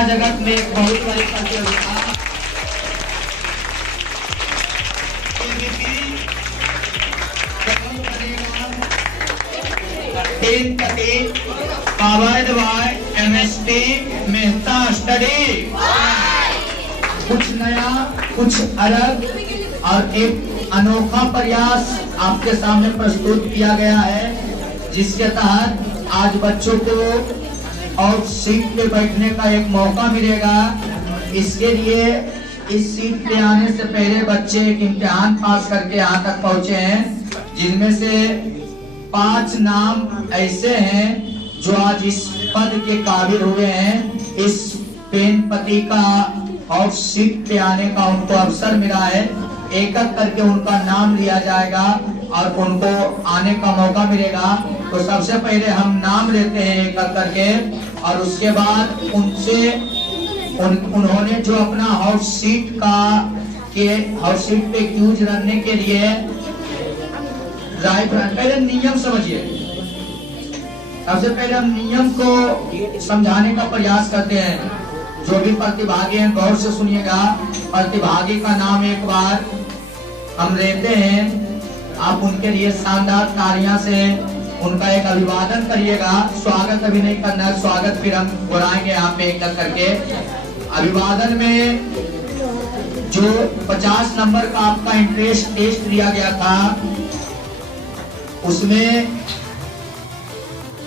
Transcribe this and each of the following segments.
क्रीड़ा जगत में एक बहुत बड़ी प्रतियोगिता powered by MST Mehta study. कुछ नया, कुछ अलग और एक अनोखा प्रयास आपके सामने प्रस्तुत किया गया है, जिसके तहत आज बच्चों को और सीट पे बैठने का एक मौका मिलेगा। इसके लिए इस सीट पे आने से पहले बच्चे एक इम्तिहान पास करके यहाँ तक पहुँचे हैं, जिनमें से 5 नाम ऐसे हैं जो आज इस पद के काबिल हुए हैं। इस पेन पति का और सीट पे आने का उनको अवसर मिला है। एक एक करके उनका नाम लिया जाएगा और उनको आने का मौका मिलेगा। तो सबसे पहले हम नाम लेते हैं एक एक करके, और उसके बाद उनसे उन्होंने जो अपना हाउस सीट पे क्यूज रखने के लिए राइट, पहले नियम समझिए। सबसे पहले हम नियम को समझाने का प्रयास करते हैं। जो भी प्रतिभागी हैं गौर से सुनिएगा। प्रतिभागी का नाम एक बार हम लेते हैं, आप उनके लिए शानदार तालियां से उनका एक अभिवादन करिएगा। स्वागत अभी नहीं करना है, स्वागत फिर हम बुलाएंगे यहाँ पे एक करके। अभिवादन में जो 50 नंबर का आपका इंटरेस्ट टेस्ट लिया गया था, उसमें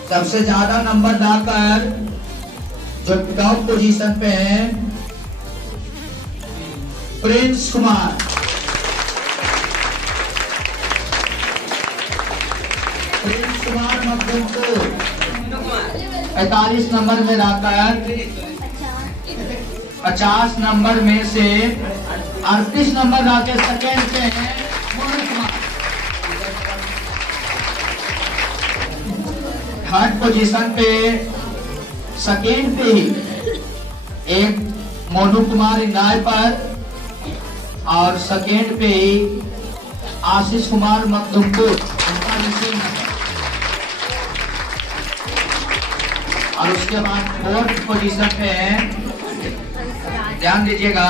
सबसे ज्यादा नंबर लाकर जो टॉप पोजीशन पे हैं प्रिंस कुमार, मखदूमपुर 45 नंबर में लाकर 50 नंबर में से 38 नंबर लाकर सेकेंड पे हैं मोनू कुमार। थर्ड पोजीशन पे सेकेंड पे ही एक मोनू कुमार इंदाय पर, और सेकेंड पे ही आशीष कुमार मखदूमपुर, और उसके बाद फोर्थ पोजीशन पे है, ध्यान दीजिएगा,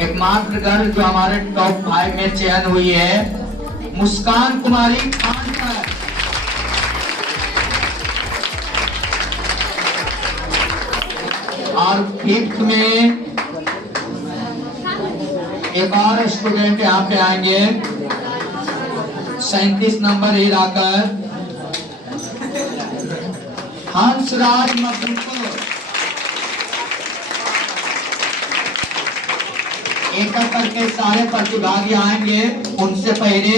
एकमात्र गर्ल जो हमारे टॉप 5 में चयन हुई है मुस्कान कुमारी खान पर। और फिफ्थ में एक और स्टूडेंट यहाँ पे आएंगे 37 नंबर ही लाकर हंसराज मखदूमपुर। एक करके सारे प्रतिभागी आएंगे। उनसे पहले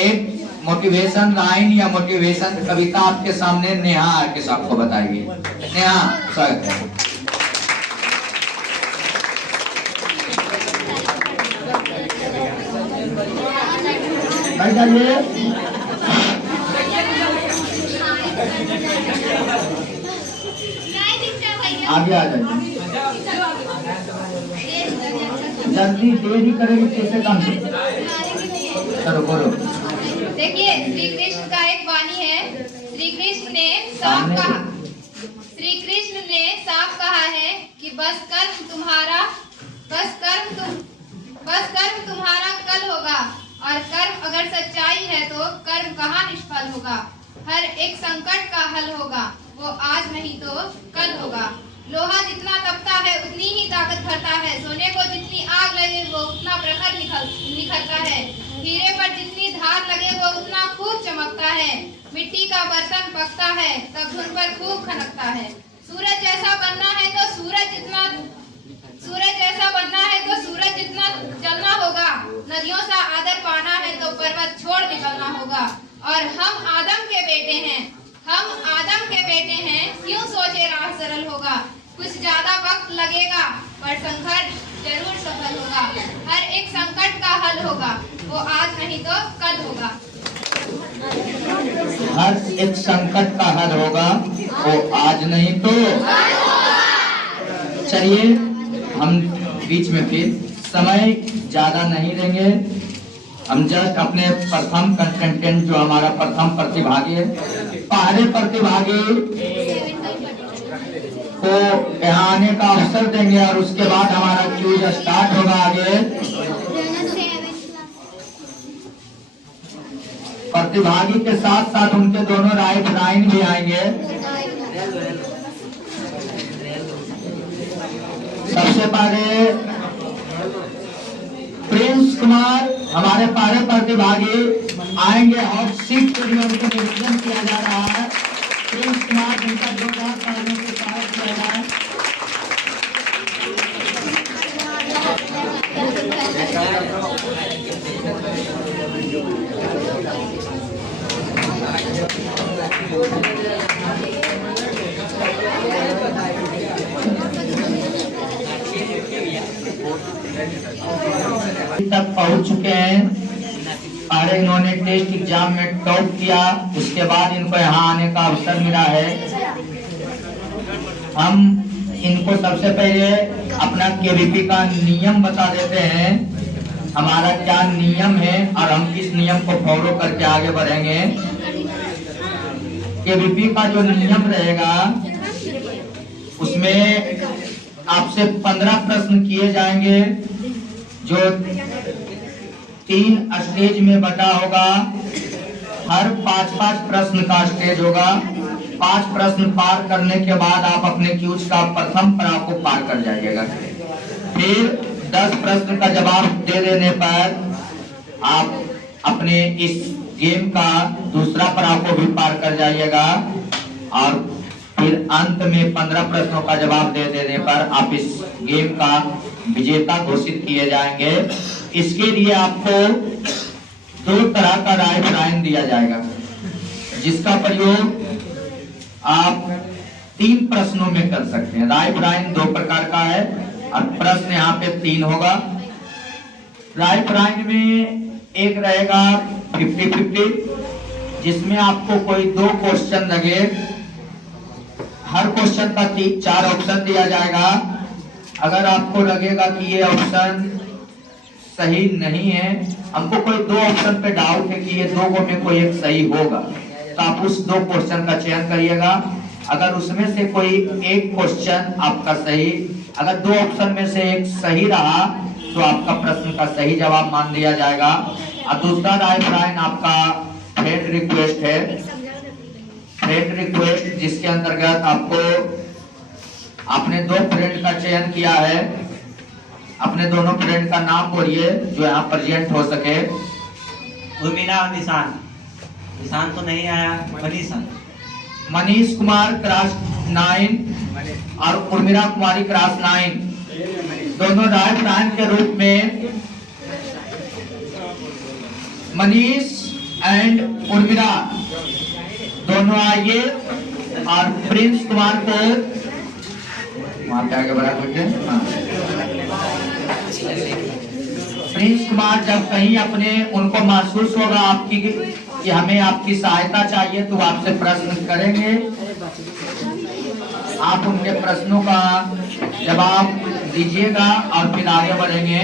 एक मोटिवेशन लाइन या मोटिवेशन कविता आपके सामने नेहा के सबको बताइए। नेहा, स्वागत है। आगे आ जाइए, जल्दी, देरी करेंगे कैसे काम से। चलो बोलो। देखिए, श्री कृष्ण का एक वाणी है। श्री कृष्ण ने साफ कहा है कि बस कर्म तुम्हारा कल होगा, और कर्म अगर सच्चाई है तो कर्म कहाँ निष्फल होगा। हर एक संकट का हल होगा, वो आज नहीं तो कल होगा। लोहा जितना तपता है उतनी ही ताकत भरता है। सोने को जितनी आग लगे वो उतना प्रखर निखरता है। हीरे पर जितनी धार लगे वो उतना खूब चमकता है। मिट्टी का बर्तन पकता है तब धुन पर खूब खनकता है। सूरज जैसा बनना है तो सूरज जितना जलना होगा। नदियों सा आदर पाना है तो पर्वत छोड़ निकलना होगा। और हम आदम के बेटे हैं, क्यों सोचे राह सरल होगा। कुछ ज्यादा वक्त लगेगा पर संघर्ष जरूर सफल होगा। हर एक संकट का हल होगा, वो आज नहीं तो कल होगा। हर एक संकट का हल होगा, वो आज नहीं तो। चलिए हम बीच में फिर समय ज्यादा नहीं लेंगे। हम जस्ट अपने प्रथम कंटेस्टेंट जो हमारा प्रथम प्रतिभागी है, पहले प्रतिभागी आपको यहाँ आने का अवसर देंगे और उसके बाद हमारा क्यूज स्टार्ट होगा आगे। प्रतिभागी के साथ साथ उनके दोनों राइट लाइन भी आएंगे। सबसे पहले प्रिंस कुमार हमारे पहले प्रतिभागी आएंगे और सीट के लिए उनको निरीक्षण किया जा रहा है। प्रिंस कुमार जिनका 2000 सालों से स्वागत किया जाए। तक पहुंच चुके हैं। पहले इन्होंने टेस्ट एग्जाम में टॉप किया, उसके बाद इनको यहाँ आने का अवसर मिला है। हम इनको सबसे पहले अपना केवीपी का नियम बता देते हैं, हमारा क्या नियम है और हम किस नियम को फॉलो करके आगे बढ़ेंगे। केवीपी का जो नियम रहेगा उसमें आपसे 15 प्रश्न किए जाएंगे, जो 3 स्टेज में बटा होगा। हर 5-5 प्रश्न का स्टेज होगा। 5 प्रश्न पार करने के बाद आप अपने क्यूज का प्रथम पड़ाव को पार कर जाइएगा। फिर 10 प्रश्न का जवाब दे देने पर आप अपने इस गेम का दूसरा पड़ाव को भी पार कर जाइएगा और फिर अंत में 15 प्रश्नों का जवाब दे देने पर आप इस गेम का विजेता घोषित किए जाएंगे। इसके लिए आपको 2 तरह का राइट लाइन दिया जाएगा, जिसका प्रयोग आप 3 प्रश्नों में कर सकते हैं। राइट लाइन 2 प्रकार का है और प्रश्न यहाँ पे 3 होगा। राइट लाइन में एक रहेगा 50-50, जिसमें आपको कोई 2 क्वेश्चन लगे, हर क्वेश्चन का 4 ऑप्शन दिया जाएगा। अगर आपको लगेगा कि ये ऑप्शन सही नहीं है, हमको कोई 2 ऑप्शन पे डाउट है कि ये 2 में कोई एक सही होगा, तो आप उस 2 क्वेश्चन का चयन करिएगा। अगर उसमें से कोई एक क्वेश्चन आपका सही, अगर 2 ऑप्शन में से एक सही रहा तो आपका प्रश्न का सही जवाब मान लिया जाएगा। और दूसरा राइट लाइन आपका फ्रेंड रिक्वेस्ट है। फ्रेंड रिक्वेस्ट जिसके अंतर्गत आपको आपने 2 फ्रेंड का चयन किया है, अपने दोनों फ्रेंड का नाम बोलिए जो यहाँ प्रेजेंट हो सके। उर्मिला और निशान तो नहीं आया। मनीष कुमार क्लास 9 और उर्मिला कुमारी क्लास 9, दोनों राइट लाइन के रूप में मनीष एंड उर्मिला दोनों आइए और प्रिंस कुमार को वहां पे आगे बढ़ा सकते हैं। प्रिंस कुमार जब कहीं अपने उनको महसूस होगा आपकी कि हमें आपकी सहायता चाहिए तो आपसे प्रश्न करेंगे। आप उनके प्रश्नों का जवाब दीजिएगा और फिर आगे बढ़ेंगे।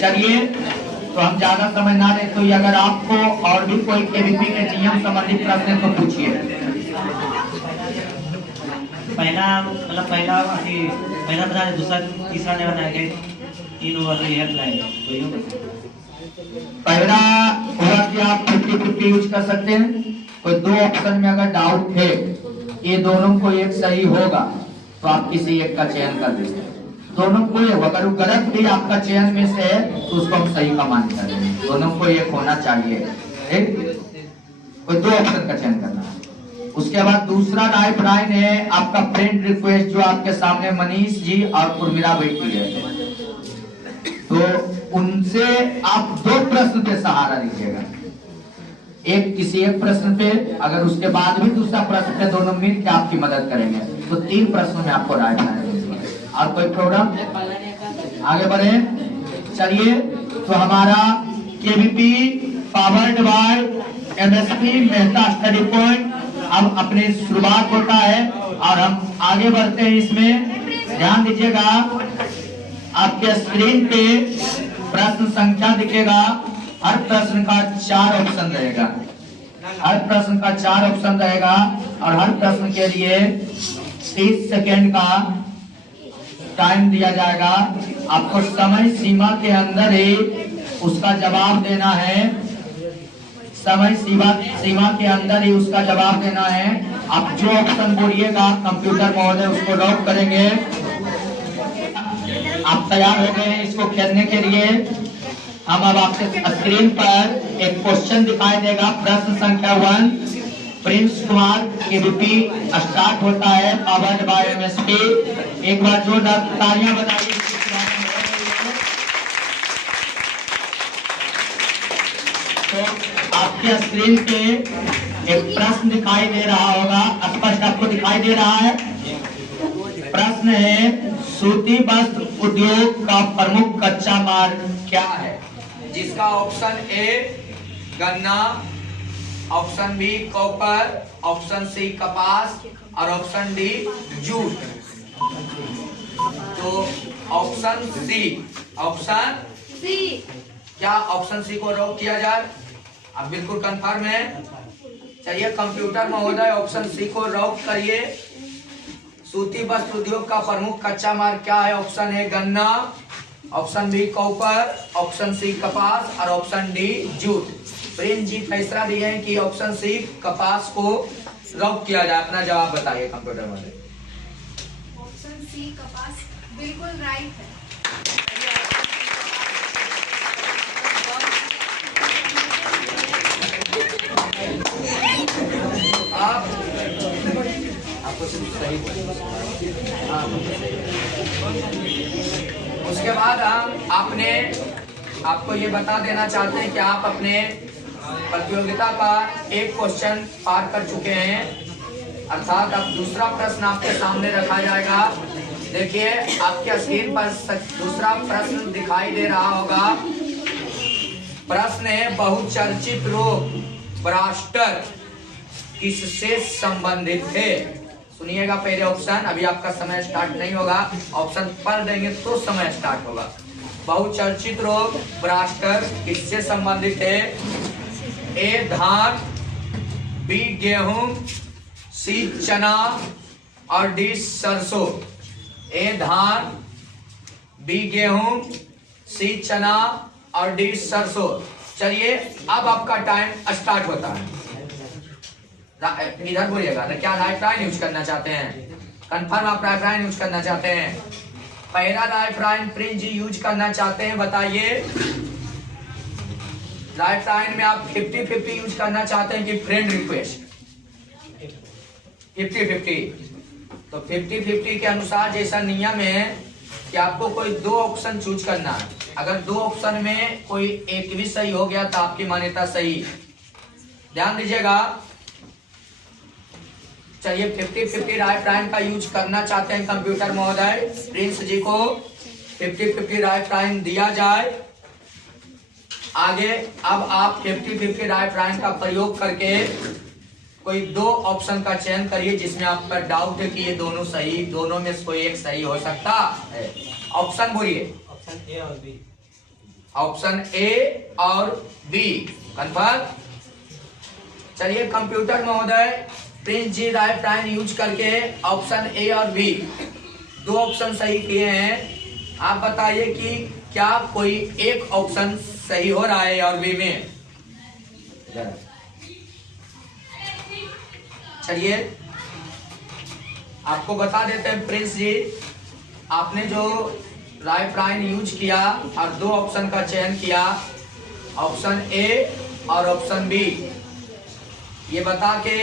चलिए, तो हम ज्यादा समय ना लें, तो अगर आपको और भी कोई केवीपी के नियम संबंधी प्रश्न है तो पूछिए। पहला बता दे, दूसरा तीसरा नहीं बनाएंगे। 3 ओवर की हेल्पलाइन पहला हुआ कि आप 50-50 यूज कर सकते हैं। कोई 2 ऑप्शन में अगर डाउट है ये दोनों को एक सही होगा तो आप किसी एक का चयन कर दीजिए। दोनों को अगर गलत भी आपका चयन में से है तो उसको हम सही का मान करेंगे। दोनों को एक होना चाहिए, ठीक? कोई 2 ऑप्शन का चयन करना है। उसके बाद दूसरा राइट लाइन है आपका फ्रेंड रिक्वेस्ट, जो आपके सामने मनीष जी और उर्मिला बैठी है, तो उनसे आप 2 प्रश्न पे सहारा लीजिएगा। एक किसी एक प्रश्न पे, अगर उसके बाद भी दूसरा प्रश्न पे दोनों मिल के आपकी मदद करेंगे तो 3 प्रश्नों में आपको राइट लाइन। और कोई प्रॉब्लम? आगे बढ़े। चलिए, तो हमारा KVP powered by MSP Mehta study point अब अपनी शुरुआत होता है और हम आगे बढ़ते हैं। इसमें ध्यान दीजिएगा, आपके स्क्रीन पे प्रश्न संख्या दिखेगा। हर प्रश्न का 4 ऑप्शन रहेगा। हर प्रश्न का 4 ऑप्शन रहेगा और हर प्रश्न के लिए 30 सेकेंड का टाइम दिया जाएगा। आपको समय सीमा के अंदर ही उसका जवाब देना है। समय सीमा के अंदर ही उसका जवाब देना है। आप जो ऑप्शन बोलिएगा कंप्यूटर महोदय उसको लॉक करेंगे। आप तैयार हो गए हैं इसको खेलने के लिए? हम अब आपके स्क्रीन पर एक क्वेश्चन दिखाई देगा। प्रश्न संख्या 1 प्रिंस कुमार केबीपी स्टार्ट होता है पावर्ड बाय एमएसपी। एक बार जोरदार तालियां बजाइए। तो आपके स्क्रीन पे एक प्रश्न दिखाई दे रहा होगा, स्पष्ट आपको दिखाई दे रहा है। प्रश्न है सूती वस्त्र उद्योग का प्रमुख कच्चा माल क्या है? जिसका ऑप्शन ए गन्ना, option B copper, option C कपास और ऑप्शन डी जूट। तो ऑप्शन सी क्या ऑप्शन सी को लॉक किया जाए? अब बिल्कुल कंफर्म है? चलिए कंप्यूटर महोदय ऑप्शन सी को लॉक करिए। सूती वस्त्र उद्योग का प्रमुख कच्चा माल क्या है? ऑप्शन ए गन्ना, option B copper, option C कपास और option D jute. Prem ji फैसला दिए हैं कि ऑप्शन सी कपास को लॉक किया जाए। अपना जवाब बताइए कंप्यूटर में। ऑप्शन सी कपास बिल्कुल राइट है। आपको सही। उसके बाद हम आपको ये बता देना चाहते हैं कि आप अपने प्रतियोगिता का एक क्वेश्चन पार कर चुके हैं, अर्थात अब दूसरा प्रश्न आपके सामने रखा जाएगा। देखिए आपके स्क्रीन पर दूसरा प्रश्न दिखाई दे रहा होगा। प्रश्न है बहुचर्चित रोग ब्रास्टर किससे संबंधित है? सुनिएगा पहले ऑप्शन, अभी आपका समय स्टार्ट नहीं होगा, ऑप्शन पढ़ देंगे तो समय स्टार्ट होगा। बहुचर्चित रोग ब्रास्टर किससे संबंधित है? ए धान, बी गेहूं, सी चना और डी सरसों। ए धान, बी गेहूं, सी चना और डी सरसों। चलिए अब आपका टाइम स्टार्ट होता है। इधर बोलिएगा ना, क्या लाइफलाइन यूज करना चाहते हैं? कंफर्म आप लाइफलाइन यूज करना चाहते हैं? पहला लाइफलाइन प्रिंस जी यूज करना चाहते हैं, बताइए। लाइफलाइन में आप 50-50 यूज करना चाहते हैं कि फ्रेंड रिक्वेस्ट? 50-50। तो 50-50 के अनुसार जैसा नियम है कि आपको कोई दो ऑप्शन चूज करना है। अगर दो ऑप्शन में कोई एक भी सही हो गया तो आपकी मान्यता सही। ध्यान दीजिएगा। चलिए 50-50 लाइफलाइन का यूज करना चाहते हैं कंप्यूटर महोदय, प्रिंस जी को 50-50 लाइफलाइन दिया जाए। आगे अब आप 50-50 लाइफलाइन का प्रयोग करके कोई दो ऑप्शन का चयन करिए जिसमें आपका डाउट है कि ये दोनों सही, दोनों में से कोई एक सही हो सकता है। ऑप्शन बोलिए। ऑप्शन ए और बी। ऑप्शन ए और बी कंफर्म? चलिए कंप्यूटर महोदय प्रिंस जी लाइफलाइन यूज करके ऑप्शन ए और बी दो ऑप्शन सही किए हैं। आप बताइए कि क्या कोई एक ऑप्शन सही हो रहा है ए और बी में? चलिए आपको बता देते हैं प्रिंस जी, आपने जो लाइफलाइन यूज किया और दो ऑप्शन का चयन किया, ऑप्शन ए और ऑप्शन बी, ये बता के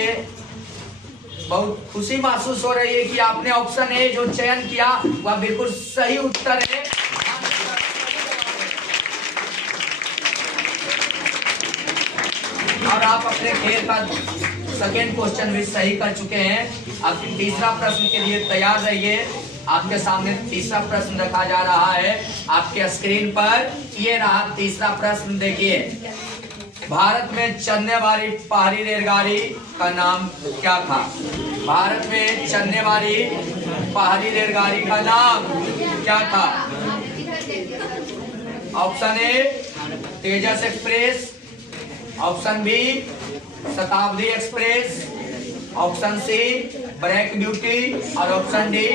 बहुत खुशी महसूस हो रही है कि आपने ऑप्शन ए जो चयन किया वह बिल्कुल सही उत्तर है। और आप अपने खेल का सेकेंड क्वेश्चन भी सही कर चुके हैं। आप तीसरा प्रश्न के लिए तैयार रहिए। आपके सामने तीसरा प्रश्न रखा जा रहा है आपके स्क्रीन पर। ये रहा तीसरा प्रश्न, देखिए। भारत में चलने वाली पहली रेलगाड़ी का नाम क्या था? भारत में चलने वाली पहली रेलगाड़ी का नाम क्या था? Option A Tejas Express, option B Shatabdi Express, option C break duty और ऑप्शन डी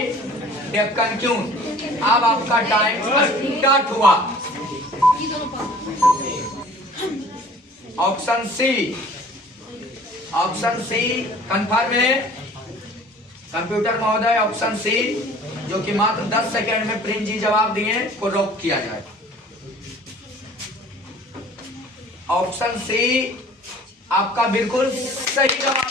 डेक्कन क्यून। अब आपका टाइम स्टार्ट हुआ। ऑप्शन सी कंफर्म है कंप्यूटर महोदय। ऑप्शन सी जो कि मात्र 10 सेकंड में प्रिंस जी जवाब दिए को रोक किया जाए। ऑप्शन सी आपका बिल्कुल सही जवाब है।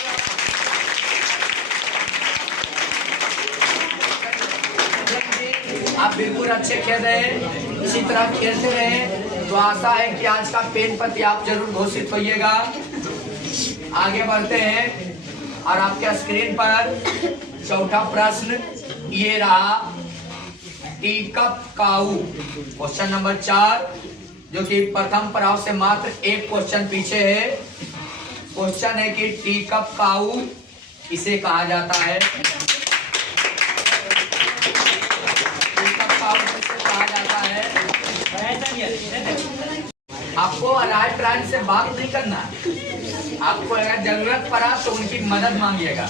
आप बिल्कुल अच्छे खेल रहे हैं, इसी तरह खेलते रहे तो आशा है कि आज का पेन पति आप जरूर घोषित होइएगा। आगे बढ़ते हैं और आपके स्क्रीन पर चौथा प्रश्न ये रहा, टी कप काऊ। क्वेश्चन नंबर 4 जो कि प्रथम पड़ाव से मात्र एक क्वेश्चन पीछे है। क्वेश्चन है कि टी कप काऊ किसे कहा जाता है। कहा जाता है। आपको राइट राइट से बात नहीं करना है, आपको अगर जरूरत पड़ा तो उनकी मदद मांगिएगा।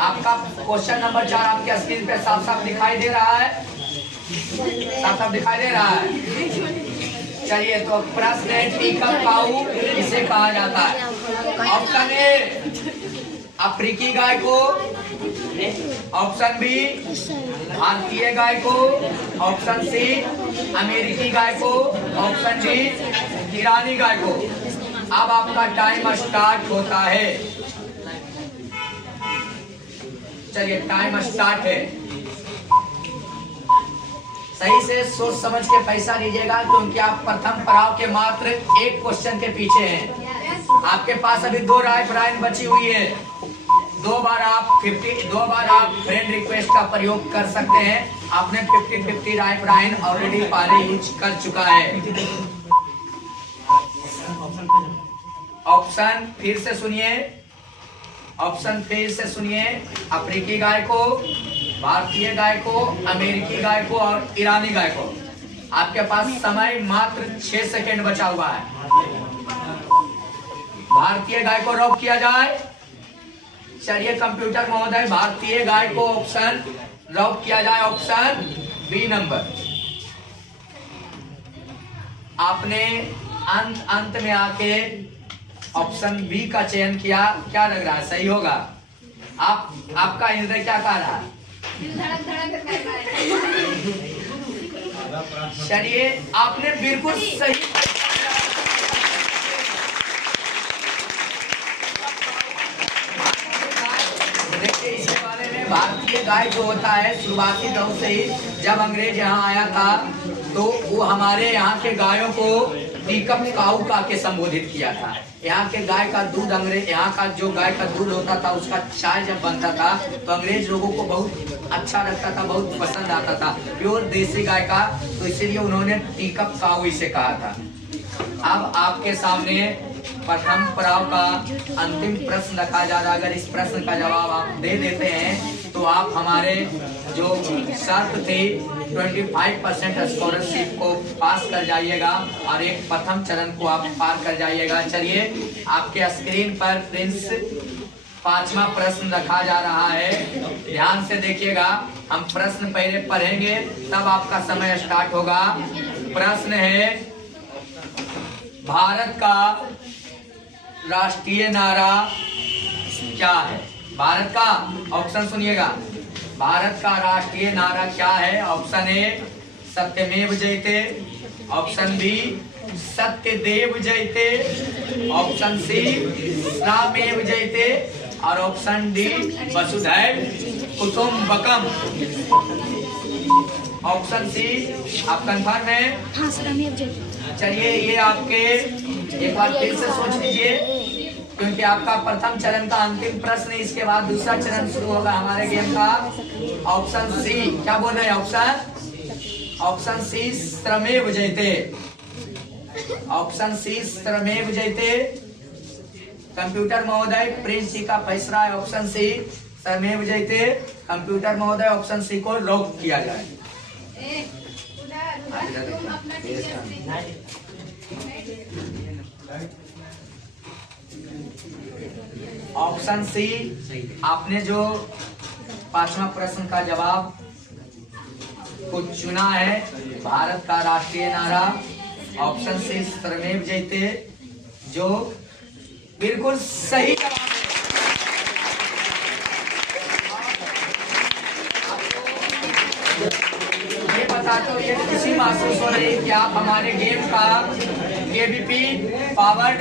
आपका क्वेश्चन नंबर 4 आपके स्क्रीन पे साफ साफ दिखाई दे रहा है, साफ साफ दिखाई दे रहा है। चलिए तो प्रश्न है टी कप काऊ किसे कहा जाता है। ऑप्शन ए अफ्रीकी गाय को, ऑप्शन बी भारतीय गाय को, ऑप्शन सी अमेरिकी गाय को, ऑप्शन डी ईरानी गाय को। अब आपका टाइम स्टार्ट होता है। चलिए टाइम स्टार्ट है। सही से सोच समझ के पैसा लीजिएगा क्योंकि आप प्रथम पड़ाव के मात्र एक क्वेश्चन के पीछे हैं। आपके पास अभी 2 लाइफलाइन बची हुई है। 2 बार आप फ्रेंड रिक्वेस्ट का प्रयोग कर सकते हैं। आपने 50-50 लाइफलाइन ऑलरेडी पहले यूज कर चुका है। ऑप्शन फिर से सुनिए, अफ्रीकी गाय को, भारतीय गाय को, अमेरिकी गाय को और ईरानी गाय को। आपके पास समय मात्र 6 सेकंड बचा हुआ है। भारतीय गाय को रॉक किया जाए। चलिए कंप्यूटर महोदय भारतीय गाय को ऑप्शन रॉक किया जाए। Option B number. आपने अंत में आके ऑप्शन बी का चयन किया, क्या लग रहा है सही होगा? आपका हृदय क्या कह रहा है? चलिए आपने बिल्कुल सही। देखिए इसके बारे में, भारतीय गाय जो होता है शुरुआती दौर से ही जब अंग्रेज यहाँ आया था तो वो हमारे यहाँ के गायों को टी कप काऊ का के संबोधित किया था। यहाँ के गाय का दूध यहाँ का जो गाय का दूध होता था उसका चाय जब बनता था तो अंग्रेज लोगों को बहुत अच्छा लगता था, बहुत पसंद आता था प्योर देसी गाय का, तो इसीलिए उन्होंने टी कप काऊ इसे कहा था। अब आपके सामने प्रथम पड़ाव का अंतिम प्रश्न रखा जा रहा है। अगर इस प्रश्न का जवाब आप दे देते हैं तो आप हमारे जो शर्त थी 25% स्कॉलरशिप को पास कर जाइएगा और एक प्रथम चरण को आप पार कर जाइएगा। चलिए आपके स्क्रीन पर प्रिंस 5वां प्रश्न रखा जा रहा है। ध्यान से देखिएगा, हम प्रश्न पहले पढ़ेंगे तब आपका समय स्टार्ट होगा। प्रश्न है, भारत का राष्ट्रीय नारा क्या है? भारत का, ऑप्शन सुनिएगा, भारत का राष्ट्रीय नारा क्या है? ऑप्शन ए सत्यमेव जयते, ऑप्शन बी सत्यदेव जयते, ऑप्शन सी रामेव जयते और ऑप्शन डी वसुधैव कुटुंबकम। ऑप्शन सी आप कंफर्म है? हाँ सर, रामेव जयते। चलिए ये आपके एक बार फिर से सोच लीजिए क्योंकि आपका प्रथम चरण का अंतिम प्रश्न, इसके बाद दूसरा चरण शुरू होगा हमारे गेम का। ऑप्शन सी क्या बोल रहे हैं? ऑप्शन सी श्रमेव जयते, ऑप्शन सी श्रमेव जयते। कंप्यूटर महोदय प्रिंस जी का फैसला है ऑप्शन सी श्रमेव जयते। कंप्यूटर महोदय ऑप्शन सी को लॉक किया जाए। ऑप्शन सी आपने जो पांचवा प्रश्न का जवाब कुछ चुना है। भारत का राष्ट्रीय नारा ऑप्शन सी सर्वमेव जयते, जो बिल्कुल सही जवाब है। ये बताते हुए खुशी महसूस हो रही है कि आप हमारे गेम का केबीपी पावर्ड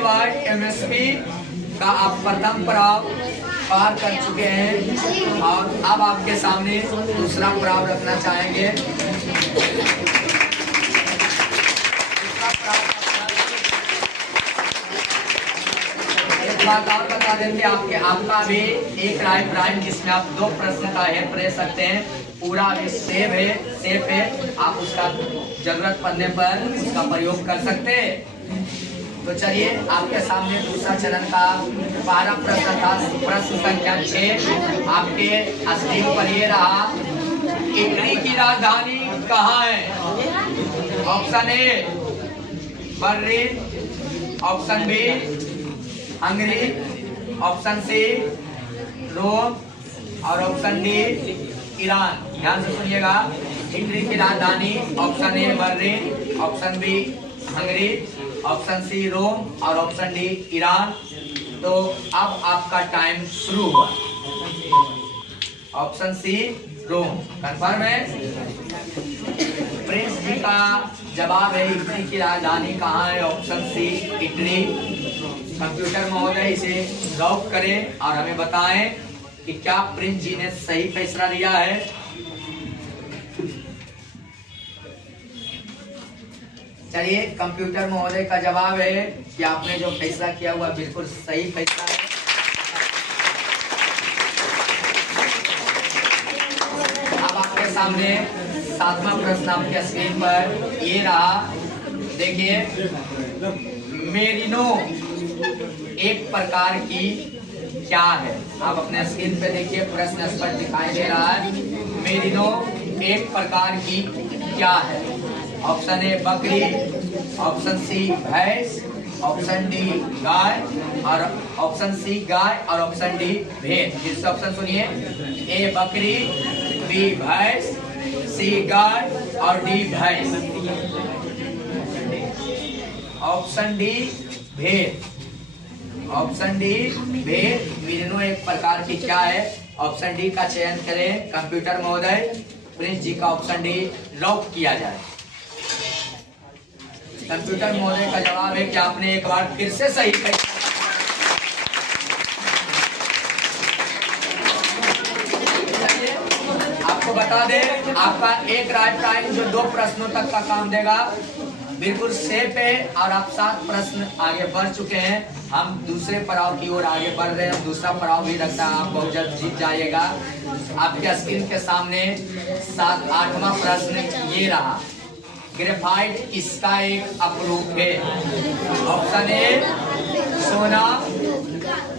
बाय एमएसपी का आप प्रथम पड़ाव पार कर चुके हैं और अब आपके सामने दूसरा पड़ाव रखना चाहेंगे। एक बात और बता देंगे आपका भी एक राइट प्राइम जिसमें आप 2 प्रश्न का हेल्प ले सकते हैं, पूरा अभी सेफ है, आप उसका जरूरत पड़ने पर उसका प्रयोग कर सकते हैं। तो चलिए आपके सामने दूसरा चरण का 12 प्रश्न था। प्रश्न संख्या 6 आपके स्क्रीन पर ये रहा, इटली की राजधानी कहाँ है? Option A Berlin, option B Hungary, option C Rome और ऑप्शन डी ईरान। ध्यान से सुनिएगा, इटली की राजधानी option A Berlin, option B Hungary, option C Rome और ऑप्शन डी ईरान। तो अब आपका टाइम शुरू हुआ। ऑप्शन सी रोम कंफर्म है? प्रिंस जी का जवाब है इटली की राजधानी कहाँ है, ऑप्शन सी इटली। कंप्यूटर महोदय इसे लॉक करें और हमें बताएं कि क्या प्रिंस जी ने सही फैसला लिया है। चलिए, कंप्यूटर महोदय का जवाब है कि आपने जो फैसला किया हुआ बिल्कुल सही फैसला है। अब आपके सामने 7वां प्रश्न आपके स्क्रीन पर ये रहा। देखिए, मेरिनो एक प्रकार की क्या है? आप अपने स्क्रीन पे देखिए, प्रश्न स्पष्ट दिखाई दे रहा है। मेरिनो एक प्रकार की क्या है? ऑप्शन ए बकरी, ऑप्शन सी भैंस, ऑप्शन डी गाय और ऑप्शन सी गाय और ऑप्शन डी भेड़। फिर से ऑप्शन सुनिए, ए बकरी, बी भैंस, सी गाय और डी भैंस। ऑप्शन डी भेड़। ऑप्शन डी भेड़ मेरिनो एक प्रकार की क्या है? ऑप्शन डी का चयन करें कंप्यूटर महोदय। प्रिंस जी का ऑप्शन डी लॉक किया जाए। कंप्यूटर महोदय का जवाब है कि आपने एक बार फिर से सही कहा। आपको बता दें, आपका एक राइट टाइम जो 2 प्रश्नों तक का काम देगा बिल्कुल सेफ है और आप 7 प्रश्न आगे बढ़ चुके हैं। हम दूसरे पड़ाव की ओर आगे बढ़ रहे हैं। दूसरा पड़ाव भी रखता है, आप बहुत जल्द जीत जाइएगा। आपके स्क्रीन के सामने 8वां प्रश्न ये रहा, ग्रेफाइट किसका एक अपरूप है? ऑप्शन ए सोना,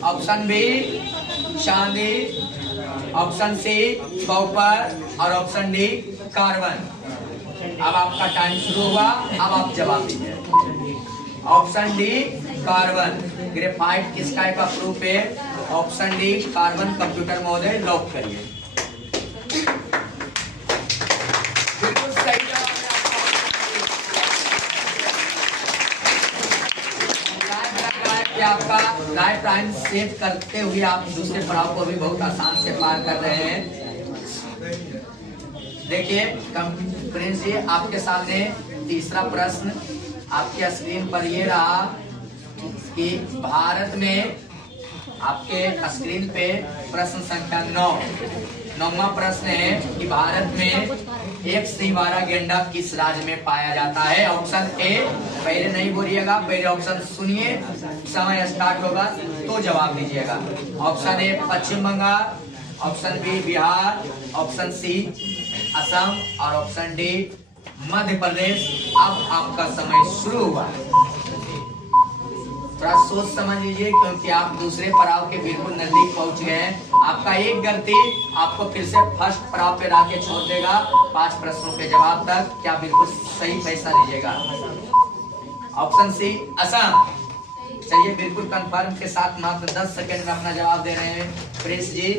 ऑप्शन बी चांदी, ऑप्शन सी कॉपर और ऑप्शन डी कार्बन। अब आपका टाइम शुरू हुआ, अब आप जवाब दीजिए। ऑप्शन डी कार्बन, ग्रेफाइट किसका एक अपरूप है? Option D carbon. कंप्यूटर महोदय लॉक करिए। बिल्कुल सही जवाब है आपका। राइट टाइम सेव करते हुए आप दूसरे पड़ाव को भी बहुत आसान से पार कर रहे हैं। देखिए प्रिंस जी, आपके सामने तीसरा प्रश्न आपके स्क्रीन पर ये रहा कि भारत में, आपके स्क्रीन पे प्रश्न संख्या 9वां प्रश्न है कि भारत में एक सिंह वाला गेंडा किस राज्य में पाया जाता है? ऑप्शन ए, पहले नहीं बोलिएगा, पहले ऑप्शन सुनिए, समय स्टार्ट होगा तो जवाब दीजिएगा। Option A Paschim Bangal, option B Bihar, option C Assam और ऑप्शन डी मध्य प्रदेश। अब आपका समय शुरू हुआ। थोड़ा सोच समझ लीजिए क्योंकि आप दूसरे पड़ाव के बिल्कुल नजदीक पहुंच गए हैं। आपका एक गलती आपको फिर से फर्स्ट पड़ाव पे लाके छोड़ देगा 5 प्रश्नों के जवाब तक। क्या बिल्कुल सही फैसला लीजिएगा? Option C Assam. चलिए बिल्कुल कंफर्म के साथ मात्र 10 सेकंड में अपना जवाब दे रहे हैं प्रिंस जी।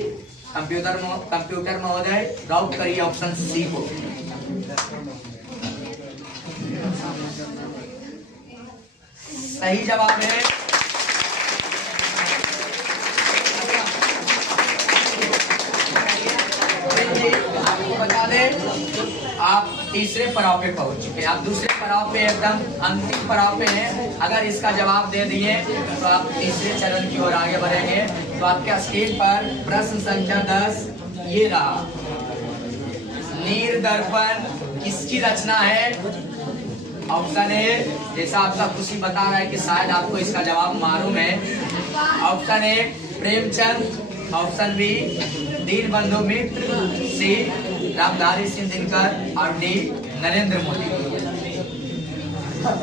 कंप्यूटर महोदय राउट करिए ऑप्शन सी को। सही जवाब है। आपको बता दें आप तीसरे पड़ाव पे पहुंच चुके हैं। आप दूसरे पड़ाव पे एकदम अंतिम पड़ाव पे हैं। अगर इसका जवाब दे दिए तो आप तीसरे चरण की ओर आगे बढ़ेंगे। तो आपके स्क्रीन पर प्रश्न संख्या 10 ये रहा। नीर दर्पण किसकी रचना है? ऑप्शन ए, जैसा आपका खुशी बता रहा है कि शायद आपको इसका जवाब मालूम है। Option A Premchand, option B Dinabandhu Mitra, C Ramdhari Singh Dinkar और डी नरेंद्र मोदी।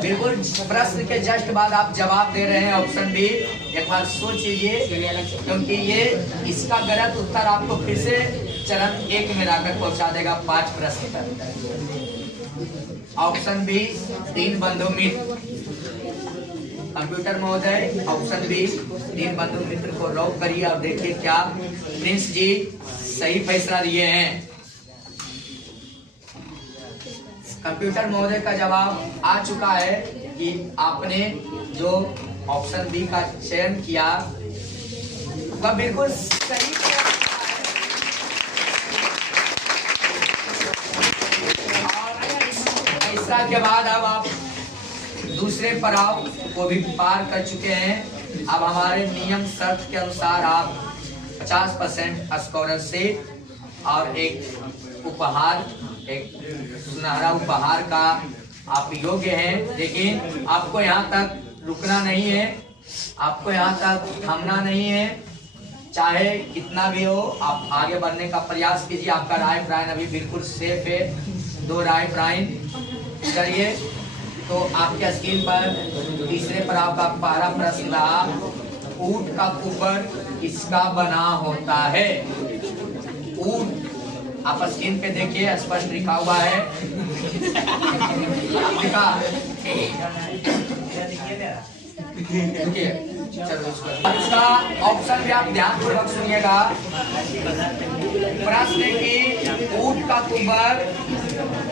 बिल्कुल प्रश्न के जस्ट बाद आप जवाब दे रहे हैं ऑप्शन बी। एक बार सोच लीजिए, क्योंकि ये इसका गलत उत्तर आपको फिर से चरण 1 में लाकर पहुंचा देगा 5 प्रश्न तक। ऑप्शन बी दीनबंधु मित्र। कंप्यूटर महोदय ऑप्शन बी दीनबंधु मित्र को लॉक करिए और देखिए क्या प्रिंस जी सही फैसला दिए हैं। कंप्यूटर महोदय का जवाब आ चुका है कि आपने जो ऑप्शन बी का चयन किया वह बिल्कुल सही फैसला के बाद अब आप दूसरे पड़ाव को भी पार कर चुके हैं। अब हमारे नियम शर्त के अनुसार आप 50% स्कॉलरशिप और एक उपहार, एक सुनहरा उपहार का आप योग्य हैं। लेकिन आपको यहाँ तक रुकना नहीं है, आपको यहाँ तक थमना नहीं है। चाहे कितना भी हो आप आगे बढ़ने का प्रयास कीजिए। आपका राइट राइन अभी बिल्कुल सेफ है। 2 राइट राइन करिए। तो आपके स्क्रीन पर तीसरे पड़ाव का पहला प्रश्न रहा, ऊंट का कुबर किसका बना होता है? ऊंट आप स्क्रीन पे देखिए, स्पष्ट लिखा हुआ है। लिखा चलो इसका ऑप्शन भी आप ध्यानपूर्वक सुनिएगा। प्रश्न की ऊंट का कुबर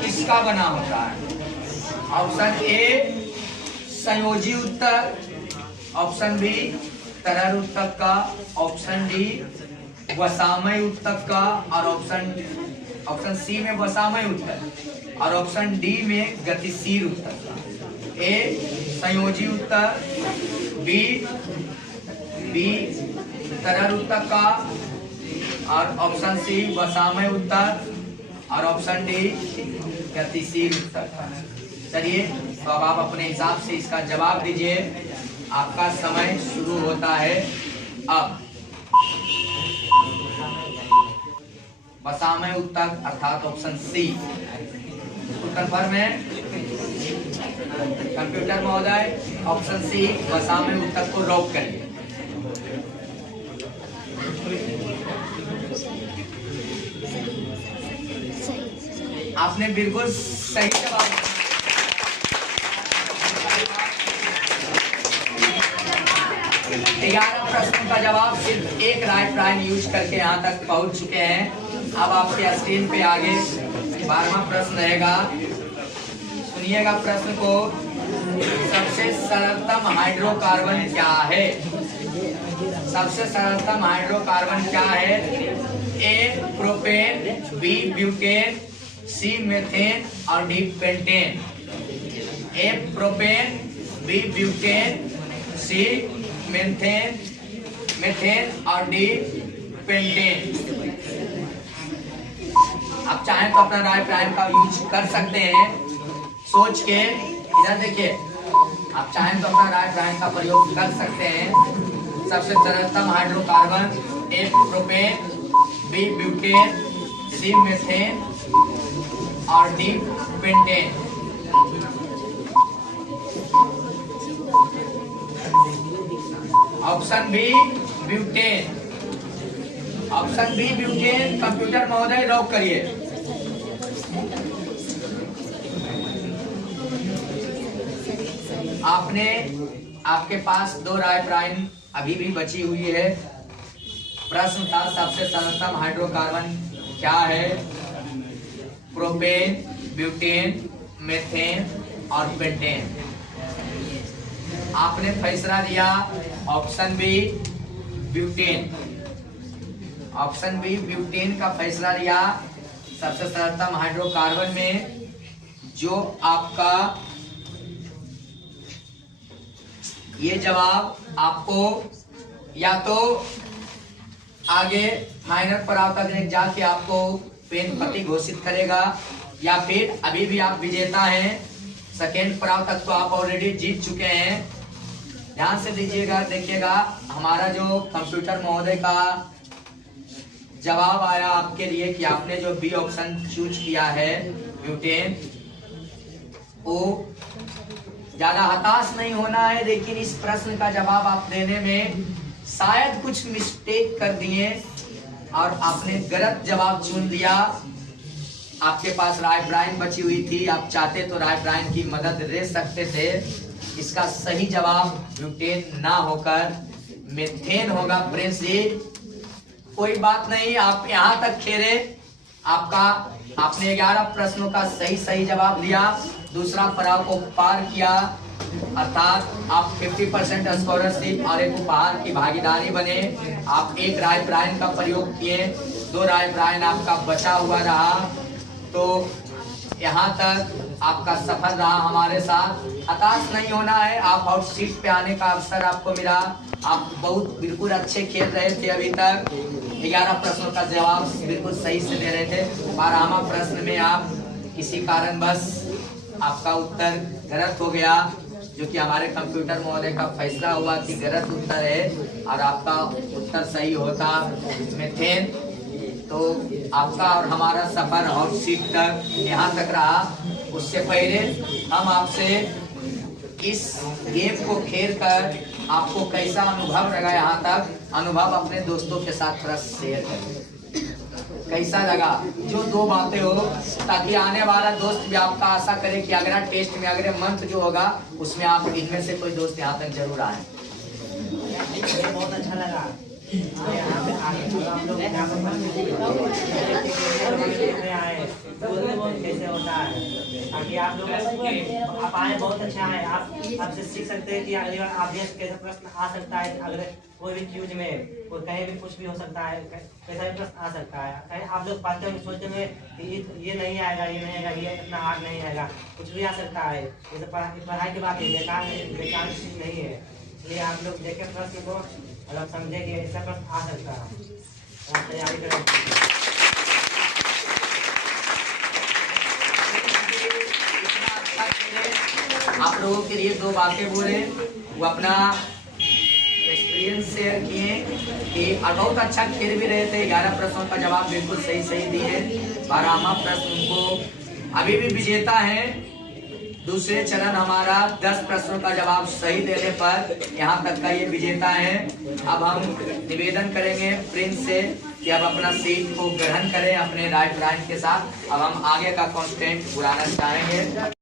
किसका बना होता है? ऑप्शन ए संयोजी उत्तर, ऑप्शन बी तरल उत्तक का, ऑप्शन डी वसामय उत्तक का और ऑप्शन सी में वसामय उत्तक और ऑप्शन डी में गतिशील उत्तक का। ए संयोजी उत्तर, बी तरल उत्तक का और ऑप्शन सी वसामय उत्तर और ऑप्शन डी गतिशील उत्तक का। चलिए तो अब आप अपने हिसाब से इसका जवाब दीजिए। आपका समय शुरू होता है अब। वसामय उत्तक अर्थात ऑप्शन सी कंफर्म है। कंप्यूटर महोदय ऑप्शन सी वसामय उत्तक को लॉक करिए। आपने बिल्कुल सही जवाब। 11 प्रश्नों का जवाब सिर्फ एक राइट राइन यूज करके यहाँ तक पहुँच चुके हैं। अब आपके स्क्रीन पे आगे 12वां प्रश्न रहेगा। सुनिएगा प्रश्न को। सबसे सरलतम हाइड्रोकार्बन क्या है? सबसे सरलतम हाइड्रोकार्बन क्या है? ए propane, B butane, C methane और डी पेंटेन। ए propane, B butane, C methane और डी पेंटेन। आप चाहें तो अपना राइट राइन का यूज कर सकते हैं सोच के। इधर देखिए, आप चाहें तो अपना राइट राइन का प्रयोग कर सकते हैं। सबसे सरलतम hydrocarbon A propane, B butane, C methane और D pentane. Option B butane. Option B butane computer महोदय लॉक करिए। आपने आपके पास 2 राइफराइन अभी भी बची हुई है। प्रश्न था सबसे सर्वोत्तम हाइड्रोकार्बन क्या है? प्रोपेन, ब्यूटेन, मेथेन और पेंटेन। आपने फैसला दिया option B butane. Option B butane का फैसला दिया सबसे सर्वोत्तम हाइड्रोकार्बन में, जो आपका ये जवाब आपको या तो आगे फाइनल पड़ाव तक जाके आपको पेन पति घोषित करेगा, या फिर अभी भी आप विजेता हैं। सेकेंड पड़ाव तक तो आप ऑलरेडी जीत चुके हैं। ध्यान से दीजिएगा, देखिएगा हमारा जो कंप्यूटर महोदय का जवाब आया आपके लिए कि आपने जो बी ऑप्शन चूज किया है ब्यूटेन, वो ज्यादा हताश नहीं होना है, लेकिन इस प्रश्न का जवाब आप देने में शायद कुछ मिस्टेक कर दिए और आपने गलत जवाब चुन लिया। आपके पास राइफराइन बची हुई थी, आप चाहते तो राइफराइन की मदद ले सकते थे। इसका सही जवाब ब्यूटेन ना होकर मेथेन होगा प्रिंस जी। कोई बात नहीं, आप यहाँ तक खेले। आपने 11 प्रश्नों का सही जवाब दिया, दूसरा पड़ाव को पार किया, अर्थात आप 50% स्कॉलरशिप और एक उपहार की भागीदारी बने। आप 1 राइफराइन का प्रयोग किए, 2 राइफराइन आपका बचा हुआ रहा। तो यहाँ तक आपका सफर रहा हमारे साथ। हताश नहीं होना है, आप आउट सीट पे आने का अवसर आपको मिला। आप बहुत बिल्कुल अच्छे खेल रहे थे, अभी तक 11 प्रश्नों का जवाब बिल्कुल सही से दे रहे थे। 12वां प्रश्न में आप किसी कारणवश आपका उत्तर गलत हो गया, जो कि हमारे कंप्यूटर महोदय का फैसला हुआ कि गलत उत्तर है और आपका उत्तर सही होता मेथेन, तो आपका और हमारा सफर हॉट सीट तक यहाँ तक रहा। उससे पहले हम आपसे इस गेम को खेलकर आपको कैसा अनुभव लगा, यहाँ तक अनुभव अपने दोस्तों के साथ थोड़ा शेयर करें। कैसा लगा जो 2 बातें हो, ताकि आने वाला दोस्त भी आपका आशा करे कि अगला टेस्ट में अगले मंथ जो होगा उसमें आप इनमें से कोई दोस्त यहाँ तक जरूर आए। बहुत अच्छा लगा। यहाँ पे आके आप लोग कैसे होता है, ताकि आप लोग आप आए, बहुत अच्छा है। आप आपसे सीख सकते हैं कि अगली बार आप कैसे प्रश्न आ सकता है। अगले कोई भी क्यूज में कोई कहीं भी कुछ भी हो सकता है, कैसा भी प्रश्न आ सकता है। कहीं आप लोग पढ़ते हुए सोचते हुए ये नहीं आएगा, ये नहीं आएगा, ये इतना हार्ड नहीं आएगा, कुछ भी आ सकता है। जैसे पढ़ाई की बात है, बेकार चीज नहीं है। इसलिए आप लोग देखें प्रश्न को और आप समझे कि ऐसा प्रश्न आ सकता है, आप तैयारी करें। आप लोगों के लिए 2 बातें बोले, वो अपना एक्सपीरियंस शेयर किए कि बहुत अच्छा खेल भी रहे थे। 11 प्रश्नों का जवाब बिल्कुल सही दिए। 12वां प्रश्न उनको अभी भी विजेता है। दूसरे चरण हमारा 10 प्रश्नों का जवाब सही देने पर यहाँ तक का ये विजेता है। अब हम निवेदन करेंगे प्रिंस से कि अब अपना सीट को ग्रहण करें अपने राइफराइन के साथ। अब हम आगे का कंटेंट बुलाना चाहेंगे।